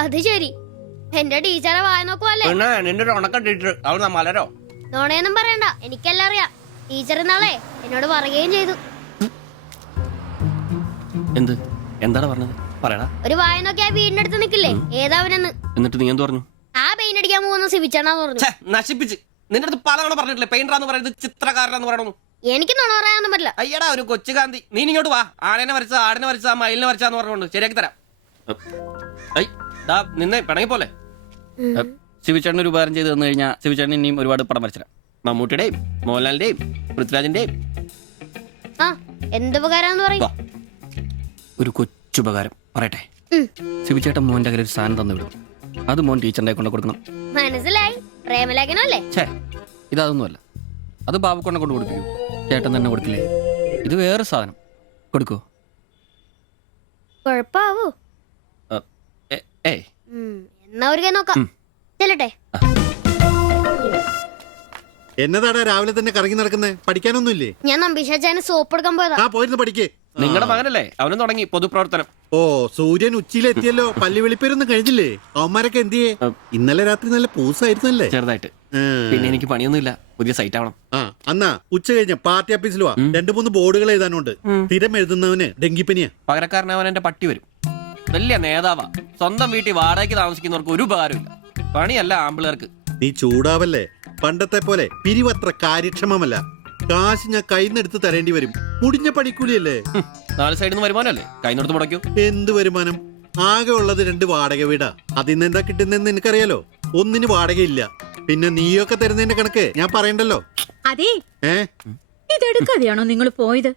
അത് ശരി, എന്റെ ടീച്ചറെ വായ നോക്കുവല്ലേ? നിന്റെ ഒരു ഉണക്കം ടീച്ചർ അവൾ മലരോ? നോണയൊന്നും പറയണ്ട, എനിക്കെല്ലാം അറിയാം. ടീച്ചർ നാളെ എന്നോട് പറയുകയും ചെയ്തു. എന്ത്? എന്താണ് പറഞ്ഞത്? പറയടാ. ഒരു വായ നോക്കിയാ വീടിനടുത്ത് നിക്കില്ലേ, ഏതാവനെന്ന്. എന്നിട്ട് നീ എന്ത് പറഞ്ഞു? ആ പെയിന്റ് അടിക്കാൻ പോകുന്ന സിബിച്ചാണെന്ന് പറഞ്ഞു. നശിപ്പിച്ച്. നിന്റെ അടുത്ത് പലതവണ പറഞ്ഞിട്ടില്ലേ പെയിന്ററാന്ന് പറയുന്നത് ചിത്രകാരനാന്ന് പറയണു. എനിക്ക് നുണ പറയാനൊന്നും പറ്റില്ല. അയ്യടാ ഒരു കൊച്ചു കാന്തി, നീ ഇങ്ങോട്ട് വാ. ആനേനെ വരച്ച, ആടിനെ വരച്ച, മയിലിനെ വരച്ചാന്ന് പറഞ്ഞുകൊണ്ട് ശരിയാക്കി തരാം. നിന്നെ പിണങ്ങി പോലെ. ശിവചേട്ടൻ ഒരു ഉപകാരം ചെയ്ത് തന്നു കഴിഞ്ഞാൽ ശിവചേട്ടൻ ഇനിയും ഒരുപാട് പടം വരച്ചിടാം. മമ്മൂട്ടിയുടെയും മോഹൻലാലിന്റെയും പൃഥ്വിരാജിന്റെയും. ആ എന്തുപകാരാന്ന് പറയും? ഒരു കൊച്ചുപകാരം പറയട്ടെ. ശിവചേട്ടൻ മോന്റെ കയ്യിൽ ഒരു സാധനം തന്നു വിടും. അത് മോൻ ടീച്ചറിന്റെ കൊണ്ട് കൊടുക്കണം. മനസ്സിലായി, പ്രേമലേഖനല്ലേ? ഛേ, ഇതൊന്നുമല്ല. അത് ബാബുക്കൊണ്ടെ കൊണ്ട് കൊടുപ്പിക്കൂ. ചേട്ടൻ തന്നെ കൊടുക്കില്ലേ? ഇത് വേറെ സാധനം. കൊടുക്കോ? കൊഴപ്പാവൂ? എന്നാ ഒരു കൈ നോക്കാം. ചെല്ലട്ടെ. എന്നതാടാ രാവിലെ തന്നെ കറങ്ങി നടക്കുന്നേ? പഠിക്കാനൊന്നുമില്ലേ? ഞാൻ നമ്പീശാച്ചാന് സോപ്പ് എടുക്കാൻ പോയതാ. ആ പോയിരുന്നു പഠിക്കേ. നിങ്ങളുടെ മകനല്ലേ, അവനും തുടങ്ങി പൊതുപ്രവർത്തനം. ഓ, സൂര്യൻ ഉച്ചയിലെത്തിയല്ലോ. പല്ലി വെളിപ്പേരൊന്നും കഴിഞ്ഞില്ലേ? അവന്മാരൊക്കെ എന്തിയേ? ഇന്നലെ രാത്രി നല്ല പൂസായിരുന്നല്ലേ? ചെറുതായിട്ട്. പിന്നെ എനിക്ക് പണിയൊന്നുമില്ല, പുതിയ സൈറ്റ് ആവണം. ആ എന്നാ ഉച്ച കഴിഞ്ഞ പാർട്ടി ഓഫീസിൽ വാ. 2-3 ബോർഡുകൾ എഴുതാനുണ്ട്. സ്ഥിരം എഴുതുന്നവന് ഡെങ്കിപ്പനിയാ. പകരക്കാരനവൻ എന്റെ പട്ടി വരും. വലിയ നേതാവാ. സ്വന്തം വീട്ടിൽ വാടകയ്ക്ക് താമസിക്കുന്നവർക്ക് ഒരു ഉപകാരമില്ല. പണിയല്ല ആമ്പിളേർക്ക്. നീ ചൂടാവല്ലേ? പണ്ടത്തെ പോലെ പിരിവത്ര കാര്യക്ഷമമല്ല. കാശ് ഞാൻ കൈന്നെടുത്ത് തരേണ്ടി വരും. മുടിഞ്ഞ പണിക്കൂലിയല്ലേ? 4 സൈഡിൽ നിന്ന് വരുമാനമല്ലേ, കൈന്നെടുത്ത് മുടക്കൂ. എന്ത് വരുമാനം? ആകെ ഉള്ളത് 2 വാടക വീടാ. അതിന്ന് എന്താ കിട്ടുന്നെന്ന് എനിക്കറിയാലോ. ഒന്നിന് വാടകയില്ല. പിന്നെ നീയൊക്കെ തരുന്നതിന്റെ കണക്ക് ഞാൻ പറയണ്ടല്ലോ. അതെ, ഇതെടുക്കാതെയാണോ നിങ്ങൾ പോയത്?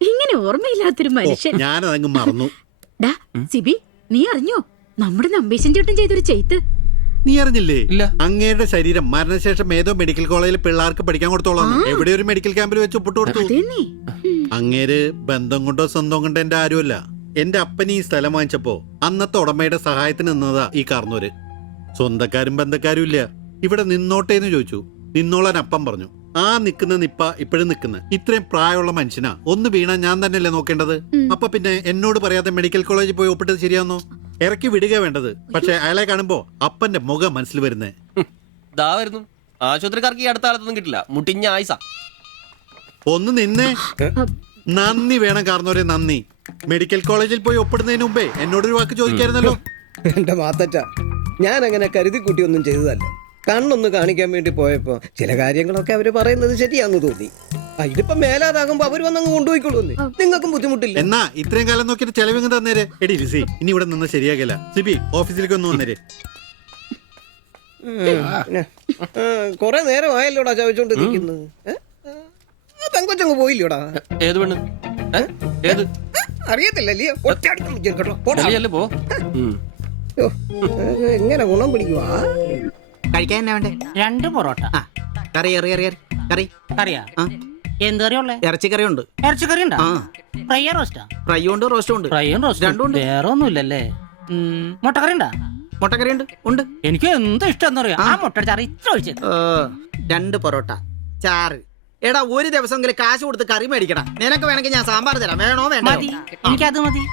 ഇങ്ങനെ ഓർമ്മയില്ലാത്തൊരു മനുഷ്യൻ. ഞാനതങ്ങ് മറന്നു. ഡാ സിബി, നീ അറിഞ്ഞോ നമ്മുടെ നമ്പീശൻ ചേട്ടൻ ചെയ്തൊരു ചെയ്ത്ത്? നീ അറിഞ്ഞില്ലേ? ഇല്ല. അങ്ങയുടെ ശരീരം മരണശേഷം ഏതോ മെഡിക്കൽ കോളേജിൽ പിള്ളേർക്ക് പഠിക്കാൻ കൊടുത്തോളാം. എവിടെ ഒരു മെഡിക്കൽ ക്യാമ്പിൽ വെച്ച് ഒപ്പിട്ട് കൊടുത്തു. അങ്ങേര് ബന്ധം കൊണ്ടോ സ്വന്തം കൊണ്ടോ എന്റെ ആരുമല്ല. എന്റെ അപ്പൻ ഈ സ്ഥലം വാങ്ങിച്ചപ്പോ അന്നത്തെ ഉടമയുടെ സഹായത്തിന് നിന്നതാ ഈ കാർന്നൂര്. സ്വന്തക്കാരും ബന്ധക്കാരും ഇല്ല. ഇവിടെ നിന്നോട്ടേന്ന് ചോദിച്ചു. നിന്നോളാൻ അപ്പം പറഞ്ഞു. ആ നിക്കുന്ന നിപ്പ ഇപ്പോഴും നിക്കുന്ന ഇത്രയും പ്രായമുള്ള മനുഷ്യനാ. ഒന്ന് വീണാ ഞാൻ തന്നെയല്ലേ നോക്കേണ്ടത്? അപ്പൊ പിന്നെ എന്നോട് പറയാതെ മെഡിക്കൽ കോളേജിൽ പോയി ഒപ്പിട്ടത് ശരിയാന്നോ? ഇറക്കി വിടുക വേണ്ടത്. പക്ഷെ അയാളെ കാണുമ്പോ അപ്പന്റെ മുഖം മനസ്സിൽ വരുന്നേ. ദാ വരുന്നു. ആശുപത്രിക്കാർക്ക് ഈ അടുത്ത കാലത്തൊന്നും കിട്ടില്ല. മുട്ടിഞ്ഞ ആയിസ. ഒന്ന് നിന്നേ. നന്ദി വേണം കാർന്നോരെ, നന്ദി. മെഡിക്കൽ കോളേജിൽ പോയി ഒപ്പിടുന്നതിന് മുമ്പേ എന്നോടൊരു വാക്ക് ചോദിക്കായിരുന്നല്ലോ. എന്റെ മാത്തച്ച, ഞാൻ അങ്ങനെ കരുതി കൂട്ടിയൊന്നും ചെയ്തതല്ല. കണ്ണൊന്ന് കാണിക്കാൻ വേണ്ടി പോയപ്പോ ചില കാര്യങ്ങളൊക്കെ അവര് പറയുന്നത് ശരിയാന്ന് തോന്നി. ഇതിപ്പോ മേലാതാകുമ്പോ അവര് വന്നങ്ങ് കൊണ്ടുപോയിക്കോളൂ. നിങ്ങൾക്കും ബുദ്ധിമുട്ടില്ല. എന്നാ ഇത്രയും കാലം നോക്കിയിട്ട് ചെലവിങ് തന്നേരെ. എടി ലിസി, ഇനി ഇവിടെ നിന്ന് ശരിയാകില്ല. സിബി, ഓഫീസിലേക്ക് ഒന്ന് വന്നേരെ. കൊറേ നേരം ആയല്ലോടാ ചോദിച്ചോണ്ട് നിൽക്കുന്നത്. പെങ്കൊച്ചങ്ങ് പോയില്ലോടാ. ഏത് പെണ്ണ്? ഏത്? അറിയത്തില്ലല്ലേ? പോ. എങ്ങനെ ഗുണം പിടിക്കുവാ? കഴിക്കാൻ എന്നാ വേണ്ടേ? 2 പൊറോട്ട. കറി കറി കറിയാ? എന്ത് കറിയുള്ളേ? ഇറച്ചിക്കറി ഉണ്ട്. ഇറച്ചിക്കറി ഉണ്ടോ? ഫ്രൈ റോസ്റ്റാ? ഫ്രൈ ഉണ്ട്, റോസ്റ്റും ഉണ്ട്. ഫ്രൈയും റോസ്റ്റും രണ്ടും ഉണ്ട്. വേറെ ഒന്നുമില്ലല്ലേ? മുട്ടക്കറി ഉണ്ടാ? മുട്ടക്കറി ഉണ്ട്. എനിക്ക് എന്ത് ഇഷ്ടം എന്ന് പറയാ. ആ മുട്ട ചാറ് ഇത്ര ഒഴിച്ചത്. 2 പൊറോട്ട, ചാറ്. എടാ, ഒരു ദിവസമെങ്കിലും കാശ് കൊടുത്ത് കറി മേടിക്കടാ. നിനക്ക് വേണമെങ്കിൽ ഞാൻ സാമ്പാർ തരാം. വേണോ? വേണ്ട. മതി, എനിക്കത് മതി.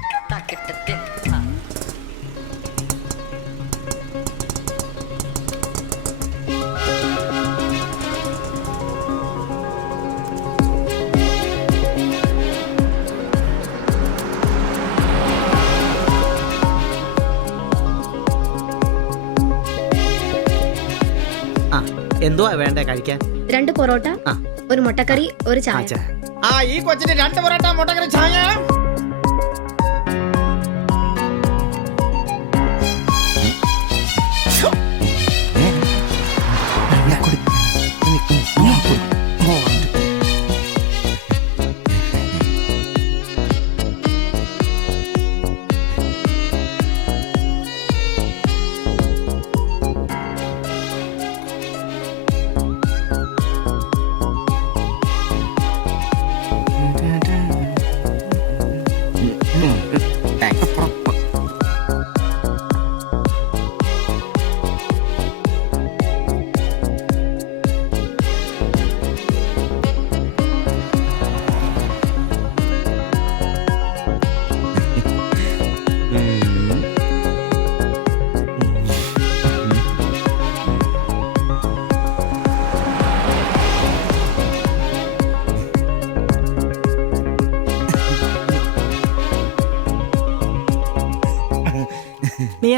എന്തുവാ വേണ്ടേ കഴിക്കാൻ? 2 പൊറോട്ട, ഒരു മുട്ടക്കറി, ഒരു ചായ. ഈ കൊച്ചിന് 2 പൊറോട്ട, മുട്ടക്കറി, ചായ.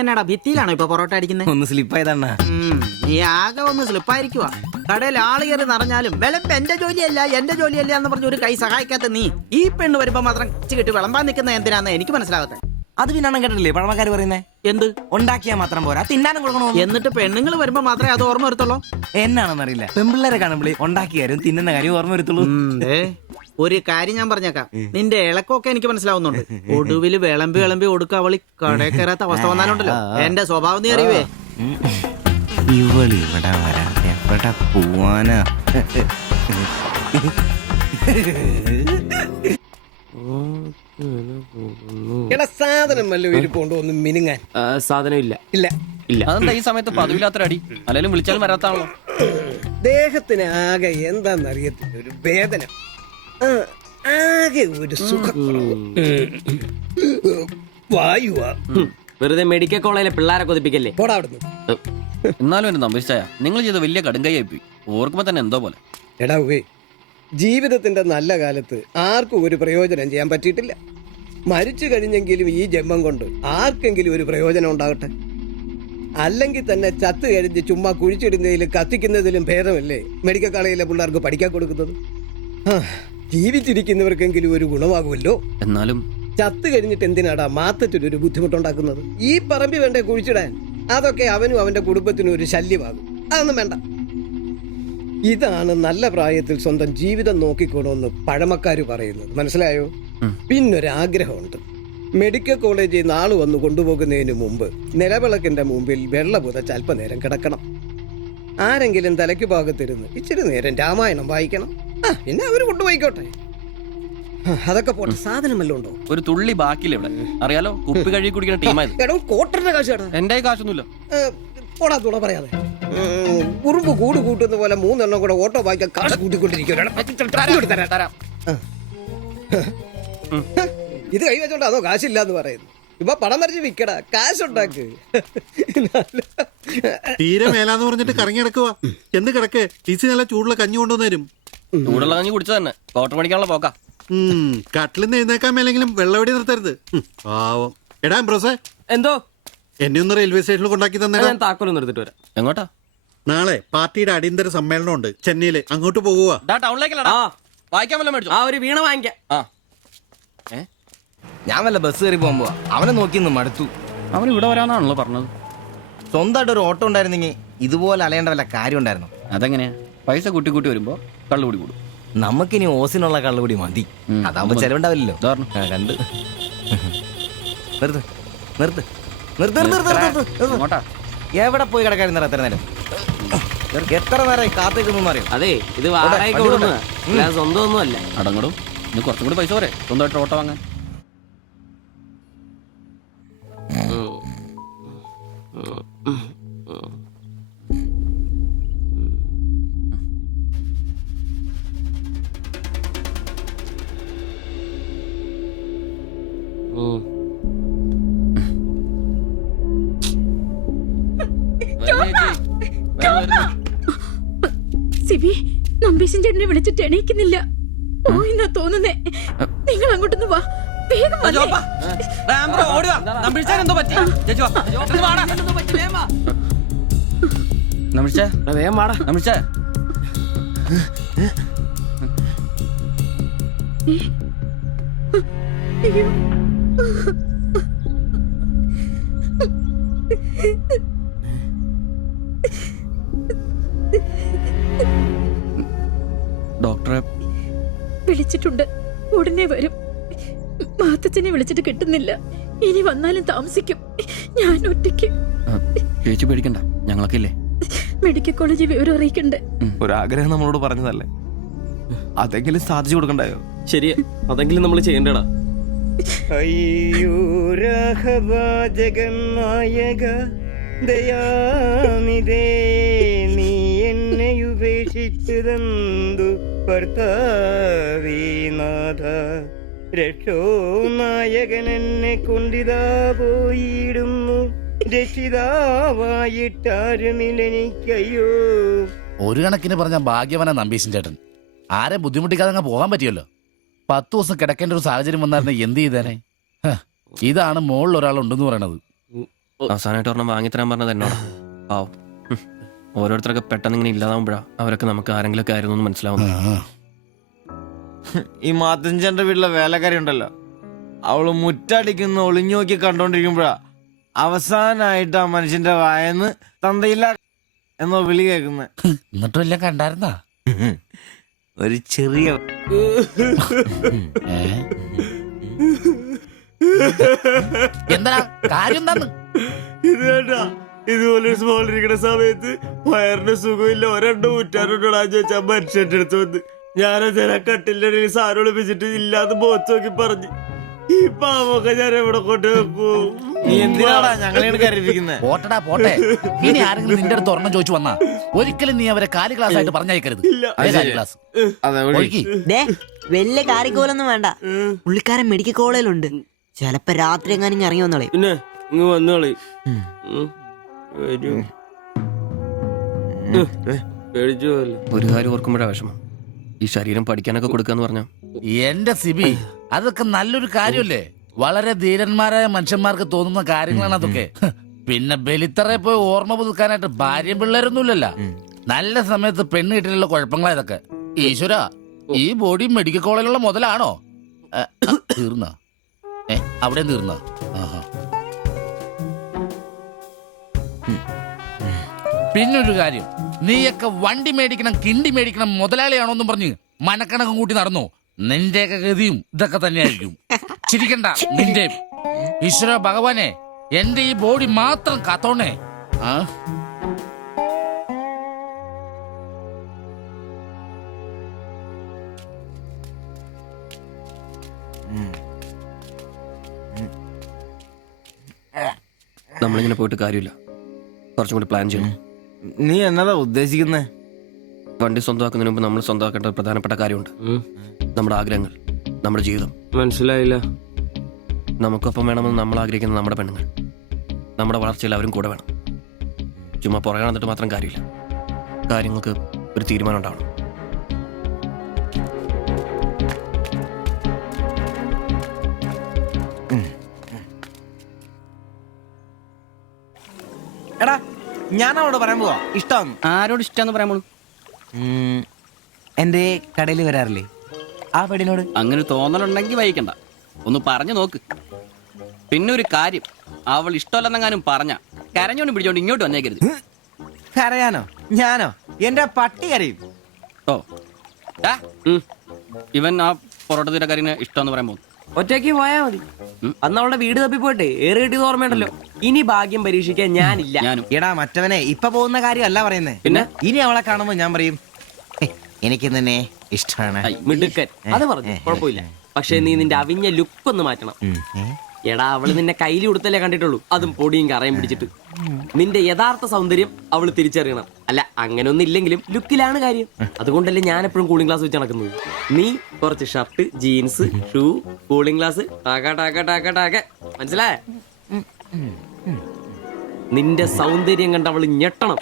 എന്നാടാ ഭിത്തിയിലാണോ ഇപ്പൊ പൊറോട്ട അടിക്കുന്നത്? ഒന്ന് സ്ലിപ്പായതണ്ണ. നീ ആകെ ഒന്ന് സ്ലിപ്പായിരിക്കുവാ. കടയിൽ ആള് കയറി നിറഞ്ഞാലും വിളമ്പ് എന്റെ ജോലിയല്ല എന്ന് പറഞ്ഞ ഒരു കൈ സഹായിക്കാത്ത നീ ഈ പെണ്ണ് വരുമ്പോ മാത്രം കിട്ടി വിളമ്പാൻ നിൽക്കുന്ന എന്തിനാന്ന് എനിക്ക് മനസ്സിലാകത്തെ. അത് പിന്നെ കേട്ടില്ലേ പഴമക്കാര് പറയുന്നേ? എന്ത് ഉണ്ടാക്കിയാ മാത്രം പോരാ, തിന്നാനും കൊടുക്കണോ? എന്നിട്ട് പെണ്ണുങ്ങൾ വരുമ്പോ മാത്രമേ അത് ഓർമ്മ വരുത്തുള്ളൂ. എന്നാണെന്നറിയില്ല, പെൺപിള്ളേരെ കാണുമ്പോഴേ ഉണ്ടാക്കിയ കാര്യം തിന്നുന്ന കാര്യം ഓർമ്മ വരുത്തുള്ളൂ. ഒരു കാര്യം ഞാൻ പറഞ്ഞേക്കാം, നിന്റെ ഇളക്കമൊക്കെ എനിക്ക് മനസ്സിലാവുന്നുണ്ട്. ഒടുവില് വിളമ്പി കൊടുക്ക അവളി കടയിൽ കയറാത്ത അവസ്ഥ വന്നാലുണ്ടല്ലോ എന്റെ സ്വഭാവം നീ അറിയുവേ. ഇവള് ഇവിടെ വരാതെ എവിടെ പോവാനാ? സാധനം വല്ല ഇരിപ്പുണ്ടോ ഒന്ന് മിനുങ്ങാൻ? സാധനം ഇല്ല. ഇല്ല. അതെന്താ ഈ സമയത്ത് പതിവില്ലാത്തൊരടി? അല്ലെങ്കിലും വിളിച്ചാലും വരാത്താണല്ലോ. ദേഹത്തിന് ആകെ എന്താന്നറിയത്തില്ല, ഒരു വേദന, ആകെ ഒരു സുഖക്കുറവ്. വായുവാ. വെറുതെ മെഡിക്കൽ കോളേജിലെ പിള്ളേരെ കൊതിപ്പിക്കല്ലേ. പോടാ അവിടുന്ന്. എന്നാലും എന്നെ നമ്പിച്ചായ നിങ്ങൾ ചെയ്ത വലിയ കടുങ്കയായി പോയി. ഓർക്കുമ്പോ തന്നെ എന്തോ പോലെ. എടാ ഉവേ, ജീവിതത്തിന്റെ നല്ല കാലത്ത് ആർക്കും ഒരു പ്രയോജനം ചെയ്യാൻ പറ്റിയിട്ടില്ല. മരിച്ചു കഴിഞ്ഞെങ്കിലും ഈ ജന്മം കൊണ്ട് ആർക്കെങ്കിലും ഒരു പ്രയോജനം ഉണ്ടാകട്ടെ. അല്ലെങ്കിൽ തന്നെ ചത്ത് കഴിഞ്ഞ് ചുമ്മാ കുഴിച്ചിടുന്നതിലും കത്തിക്കുന്നതിലും ഭേദമല്ലേ മെഡിക്കൽ കോളേജിലെ പിള്ളേർക്ക് പഠിക്കാൻ കൊടുക്കുന്നത്. ജീവിച്ചിരിക്കുന്നവർക്കെങ്കിലും ഒരു ഗുണമാകുമല്ലോ. എന്നാലും ചത്ത് കഴിഞ്ഞിട്ട് എന്തിനാടാ മാത്തത്തിനൊരു ബുദ്ധിമുട്ടുണ്ടാക്കുന്നത്? ഈ പറമ്പി വേണ്ടേ കുഴിച്ചിടാൻ? അതൊക്കെ അവനും അവന്റെ കുടുംബത്തിനും ഒരു ശല്യമാകും. അതൊന്നും വേണ്ട. ഇതാണ് നല്ല പ്രായത്തിൽ സ്വന്തം ജീവിതം നോക്കിക്കോണമെന്ന് പഴമക്കാര് പറയുന്നത്, മനസ്സിലായോ? പിന്നൊരാഗ്രഹമുണ്ട്. മെഡിക്കൽ കോളേജിൽ നാള് വന്ന് കൊണ്ടുപോകുന്നതിന് മുമ്പ് നിലവിളക്കിന്റെ മുമ്പിൽ വെള്ള പുതച്ച് അല്പനേരം കിടക്കണം. ആരെങ്കിലും തലയ്ക്ക് ഭാഗത്തിരുന്ന് ഇച്ചിരി നേരം രാമായണം വായിക്കണം. പിന്നെ അവര് കൊണ്ടുപോയിക്കോട്ടെ. അതൊക്കെ പോട്ടെ, സാധനം വല്ലതും ഉണ്ടോ? ഒരു തുള്ളി ബാക്കിയില്ല ഇവിടെ. അറിയാലോ, കുപ്പി കഴുകി കുടിക്കുന്ന ടീമായത്. എടോ, കോട്ടറിന്റെ കാശ് കേട്ടോ. എന്റെ കാശൊന്നുമില്ല. പോടാ തുണ പറയാതെ. ഉറുമ്പ് കൂട് കൂട്ടുന്ന പോലെ 3 എണ്ണം കൂടെ ഓട്ടോ വായിക്കാൻ കാശ് കൂട്ടിക്കൊണ്ടിരിക്കും. ഇത് കൈവച്ചോണ്ട് അതോ കാശില്ലാന്ന് പറയുന്നു. ഇപ്പൊ പണം വരച്ച് വിക്കടാ, കാശുണ്ടാക്ക്. തീരെ മേലാന്ന് പറഞ്ഞിട്ട് കറങ്ങി കിടക്കുക. എന്ത് കിടക്ക്? ടീസി നല്ല ചൂടുള്ള കഞ്ഞി കൊണ്ടുവന്നേരും. ചൂടുള്ള കഞ്ഞി കുടിച്ചു തന്നെ കോട്ടർ മേടിക്കാനുള്ള പോക്കാ. കട്ടിലിന്ന് എഴുന്നേക്കാൻ മേലെങ്കിലും വെള്ളവടി നിർത്തരുത്. പാവം. എടാ ബ്രോസേ, എന്തോ എന്നെ ഒന്ന് റെയിൽവേ സ്റ്റേഷനിൽ കൊണ്ടാക്കി തന്നെ. ഞാൻ താക്കോലൊന്നും എടുത്തിട്ട് വരാം. എങ്ങോട്ടാ? നാളെ പാർട്ടിയുടെ അടിയന്തര സമ്മേളനം ഉണ്ട് ചെന്നൈയില്. അങ്ങോട്ട് പോകുക. ടൗണിലേക്കല്ലടാ. വായിക്കാൻ വല്ല മേടിച്ചോ? ആ ഒരു വീണ വാങ്ങിക്കാം. ഞാൻ വല്ല ബസ് കയറി പോകുമ്പോ അവനെ നോക്കി നിന്ന് മടുത്തു. അവൻ ഇവിടെ വരാന്നാണല്ലോ പറഞ്ഞത്. സ്വന്തമായിട്ട് ഒരു ഓട്ടോ ഉണ്ടായിരുന്നെങ്കിൽ ഇതുപോലെ അലയേണ്ട വല്ല കാര്യം ഉണ്ടായിരുന്നു. അതെങ്ങനെയാ? പൈസ കൂട്ടി കൂട്ടി വരുമ്പോ കള്ളുകൂടി കൂടും. നമുക്കിനി ഓസിനുള്ള കള്ളുകൂടി മതി. അതാവുമ്പോ ചെലവുണ്ടാവില്ലല്ലോ. കണ്ട് നിർത്ത് നിർത്ത് നിർത്ത് നിർത്ത് നിർത്ത്. എങ്ങോട്ടാ? എവിടെ പോയി കിടക്കായിരുന്നു എത്ര നേരം? എത്ര നേരമായി കാത്തേക്കൊന്നും അറിയാം. അതെ, ഇത് വാടകയ്ക്ക് കൊടുക്കുന്നതാ, അല്ലാതെ സ്വന്തം ഒന്നും അല്ല. അടങ്ങടും. ഇനി കുറച്ചും കൂടി പൈസ പോരെ സ്വന്തമായിട്ട് ഓട്ടോ വാങ്ങാൻ. സിബി, നമ്പീശൻ ചേട്ടനെ വിളിച്ചിട്ട് എണീക്കുന്നില്ല. പോയിന്നാ തോന്നുന്നേ. നിങ്ങൾ അങ്ങോട്ടൊന്ന് വാ, വേഗം വന്നേ. അയ്യോ, ഡോക്ടറെ വിളിച്ചിട്ടുണ്ട്, ഉടനെ വരും. മാത്തച്ഛനെ വിളിച്ചിട്ട് കിട്ടുന്നില്ല. ഇനി വന്നാലും താമസിക്കും. ഞാൻ ഒറ്റയ്ക്ക്. ചേച്ചി പേടിക്കണ്ട, ഞങ്ങളൊക്കെ ഇല്ലേ. മെഡിക്കൽ കോളേജിൽ വിവരം അറിയിക്കണ്ടേ? ഒരാഗ്രഹം നമ്മളോട് പറഞ്ഞതല്ലേ, അതെങ്കിലും സാധിച്ചു കൊടുക്കണ്ടായോ? ശരിയാ, അതെങ്കിലും നമ്മൾ ചെയ്യണ്ടടാ. അയ്യോ രാഘവാജകനായക ദയാനിതേ, നീ എന്നെ ഉപേക്ഷിച്ചതെന്തു ഭർത്താവീനാഥ. രക്ഷോ നായകൻ എന്നെ കൊണ്ടിതാ പോയിടുന്നു, രക്ഷിതാവായിട്ടാരുമില്ലെനിക്കയ്യോ. ഒരു കണക്കിന് പറഞ്ഞ ഭാഗ്യവനാ നമ്പീശൻ ചേട്ടൻ. ആരെ ബുദ്ധിമുട്ടിക്കാതെ അങ്ങ് പോകാൻ പറ്റിയല്ലോ. 10 ദിവസം കിടക്കേണ്ട ഒരു സാഹചര്യം വന്നായിരുന്നെ എന്ത് ചെയ്തേനെ? ഇതാണ് മുകളിൽ ഒരാളുണ്ടെന്ന് പറയണത്. അവസാനമായിട്ട് ഒരെണ്ണം വാങ്ങിത്തരാൻ പറഞ്ഞത് എന്നോടാ. പാവം. ഓരോരുത്തരൊക്കെ പെട്ടെന്ന് ഇങ്ങനെ ഇല്ലാതാവുമ്പോഴാ അവരൊക്കെ നമുക്ക് ആരെങ്കിലൊക്കെ ആയിരുന്നു എന്ന് മനസ്സിലാവുന്നു. ഈ മാത്തഞ്ചന്റെ വീട്ടിലെ വേലക്കാരി ഉണ്ടല്ലോ, അവള് മുറ്റടിക്കുന്ന ഒളിഞ്ഞു നോക്കി കണ്ടോണ്ടിരിക്കുമ്പോഴാ അവസാനായിട്ട് ആ മനുഷ്യന്റെ വായന്ന് തന്തയില്ല എന്നോ വിളി കേൾക്കുന്നത്. എന്നിട്ടും എല്ലാം കണ്ടായിരുന്നാ? ഒരു ചെറിയ എന്താ കാര്യം എന്താന്ന്? ഇത് വേണ്ട, ഇതുപോലെ സ്മോൾ ഇരിക്കുന്ന സമയത്ത് വയറിന് സുഖമില്ല, ഒരെണ്ണം ഊറ്റാറുണ്ടോടാ ചോദിച്ചാ മനുഷ്യന്റെ അടുത്ത് വന്ന് ഞാനതിനെ കട്ടിലിന്റെ ഇടയിൽ സാരം ഒളിപ്പിച്ചിട്ട് ഇല്ലാതെ മുഖത്ത് നോക്കി പറഞ്ഞു, ഈ പാവൊക്കെ ഞാൻ എവിടെ കൊണ്ട് വെക്കൂ? നീ എന്തിനാടാ ഞങ്ങളെയാണ് കരയിപ്പിക്കുന്നത്? പോട്ടടാ പോട്ടെ. ഇനി ആരെങ്കിലും നിന്റെ അടുത്ത് ഒരെണ്ണം ചോദിച്ചു വന്നാ ഒരിക്കലും നീ അവരെ കാലി ക്ലാസ് ആയിട്ട് പറഞ്ഞയക്കരുത്. കാലി ക്ലാസ് ഒഴുകി. വലിയ കാര്യക്കോലൊന്നും വേണ്ട, പുള്ളിക്കാരൻ മെഡിക്കൽ കോളേജിലുണ്ട്. ചിലപ്പോ രാത്രി എങ്ങാനും ഇറങ്ങി വന്നോളെ. പിന്നെ ഇങ്ങ് വന്നോളി. പേടിച്ചു പോയല്ലോ. ഒരു കാര്യം ഓർക്കുമ്പോഴാ വിഷമം. ഈ ശരീരം പഠിക്കാനൊക്കെ കൊടുക്കാന്ന് പറഞ്ഞ എന്റെ സിബി, അതൊക്കെ നല്ലൊരു കാര്യമല്ലേ? വളരെ ധീരന്മാരായ മനുഷ്യന്മാർക്ക് തോന്നുന്ന കാര്യങ്ങളാണ് അതൊക്കെ. പിന്നെ ബലിത്തറെ പോയി ഓർമ്മ പുതുക്കാനായിട്ട് ഭാര്യയും പിള്ളേരൊന്നുമില്ലല്ലോ. നല്ല സമയത്ത് പെണ്ണ് കിട്ടിയുള്ള കുഴപ്പങ്ങളാ ഇതൊക്കെ. ഈശ്വര, ഈ ബോഡി മെഡിക്കൽ കോളേജിലുള്ള മുതലാണോ? തീർന്ന അവിടെ തീർന്ന. പിന്നൊരു കാര്യം, നീയൊക്കെ വണ്ടി മേടിക്കണം, കിണ്ടി മേടിക്കണം, മുതലാളിയാണോന്നും പറഞ്ഞ് മനക്കണക്കും കൂട്ടി നടന്നു. നിന്റെയൊക്കെ ഗതിയും ഇതൊക്കെ തന്നെയായിരിക്കും. ചിരിക്കണ്ട നിന്റെ. ഈശ്വര ഭഗവാനെ, എന്റെ ഈ ബോഡി മാത്രം കാത്തോണേ. നമ്മളിങ്ങനെ പോയിട്ട് കാര്യമില്ല. കുറച്ചും കൂടി പ്ലാൻ ചെയ്യണം. നീ എന്നതാ ഉദ്ദേശിക്കുന്നേ? വണ്ടി സ്വന്തമാക്കുന്നതിന് മുമ്പ് നമ്മൾ സ്വന്തമാക്കേണ്ട ഒരു പ്രധാനപ്പെട്ട കാര്യമുണ്ട്. നമ്മുടെ ആഗ്രഹങ്ങൾ, നമ്മുടെ ജീവിതം. മനസ്സിലായില്ല. നമുക്കൊപ്പം വേണമെന്ന് നമ്മൾ ആഗ്രഹിക്കുന്ന നമ്മുടെ പെണ്ണുങ്ങൾ. നമ്മുടെ വളർച്ചയിൽ അവരും കൂടെ വേണം. ചുമ്മാ പുറകെ നടന്നിട്ട് മാത്രം കാര്യമില്ല. കാര്യങ്ങൾക്ക് ഒരു തീരുമാനം ഉണ്ടാവണം. എടാ, ഞാൻ അവളോട് പറയാൻ പോവാ ഇഷ്ടം. ആരോട് ഇഷ്ടമെന്ന് പറയാൻ പോണു? എന്റെ കടയിൽ വരാറില്ലേ ആ പെടിനോട്? അങ്ങനെ തോന്നലുണ്ടെങ്കിൽ വഹിക്കണ്ട, ഒന്ന് പറഞ്ഞു നോക്ക്. പിന്നെ ഒരു കാര്യം, അവൾ ഇഷ്ടമല്ലെന്നെങ്ങാനും പറഞ്ഞ കരഞ്ഞോണ്ട് പിടിച്ചോണ്ട് ഇങ്ങോട്ട് വന്നേക്കരുത്. കരയാനോ? ഞാനോ? എന്റെ പട്ടി കരയും. ഓ, ഇവൻ ആ പൊറോട്ട തീരക്കാരിന് ഇഷ്ടമെന്ന് പറയാൻ പോകുന്നു. ഒറ്റയ്ക്ക് പോയാ മതി. അന്ന് അവളുടെ വീട് തപ്പി പോട്ടെ, ഏറെ കിട്ടിയത് ഓർമ്മയുണ്ടല്ലോ. ഇനി ഭാഗ്യം പരീക്ഷിക്കാൻ ഞാനില്ല. എടാ മറ്റവനെ, ഇപ്പൊ പോകുന്ന കാര്യമല്ല പറയുന്നേ. പിന്നെ ഇനി അവളെ കാണുമ്പോ ഞാൻ പറയും, എനിക്ക് തന്നെ ഇഷ്ടമാണ്. മിടുക്കൻ, അത് പറഞ്ഞു കുഴപ്പമില്ല. പക്ഷെ നീ നിന്റെ അവിഞ്ഞ ലുക്ക് ഒന്ന് മാറ്റണം. എടാ, അവള് നിന്നെ കയ്യിൽ കൊടുത്തല്ലേ കണ്ടിട്ടുള്ളൂ, അതും പൊടിയും കറയും പിടിച്ചിട്ട്. നിന്റെ യഥാർത്ഥ സൗന്ദര്യം അവള് തിരിച്ചറിയണം. അല്ല, അങ്ങനെയൊന്നും ഇല്ലെങ്കിലും ലുക്കിലാണ് കാര്യം. അതുകൊണ്ടല്ലേ ഞാൻ എപ്പോഴും കൂളിംഗ് ഗ്ലാസ് വെച്ച് നടക്കുന്നത്. നീ കുറച്ച് shirt, jeans, shoe, cooling glass, മനസ്സിലായേ? നിന്റെ സൗന്ദര്യം കണ്ട് അവള് ഞെട്ടണം.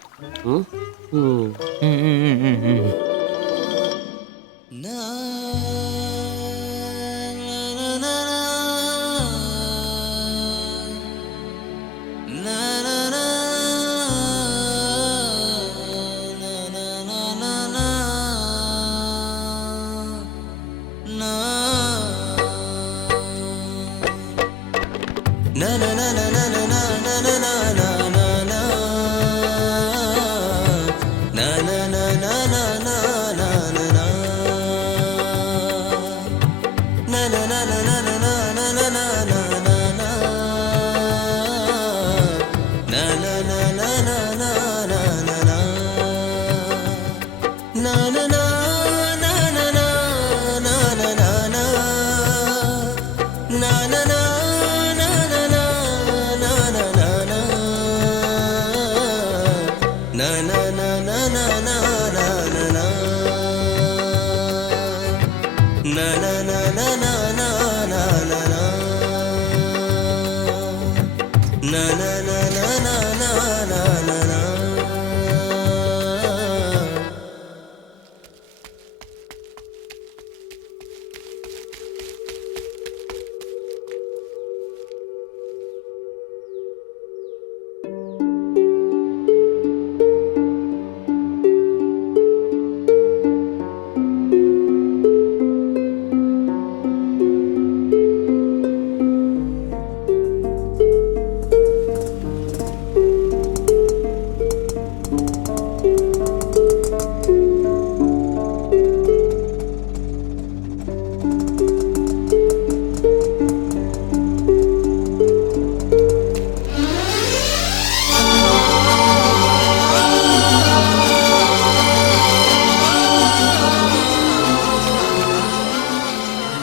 na na na na na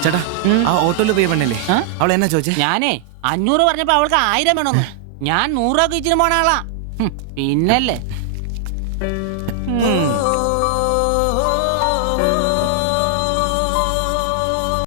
ചേട്ടാ ആ ഓട്ടോയിൽ പോയ പെണ്ണല്ലേ ആ? അവൾ എന്നാ ചോദിച്ചേ? ഞാനേ 500 പറഞ്ഞപ്പോ അവൾക്ക് 1000 വേണമെന്ന്. ഞാൻ 100 ഒക്കെ ഇച്ചിരി പോണ ആളാ. പിന്നല്ലേ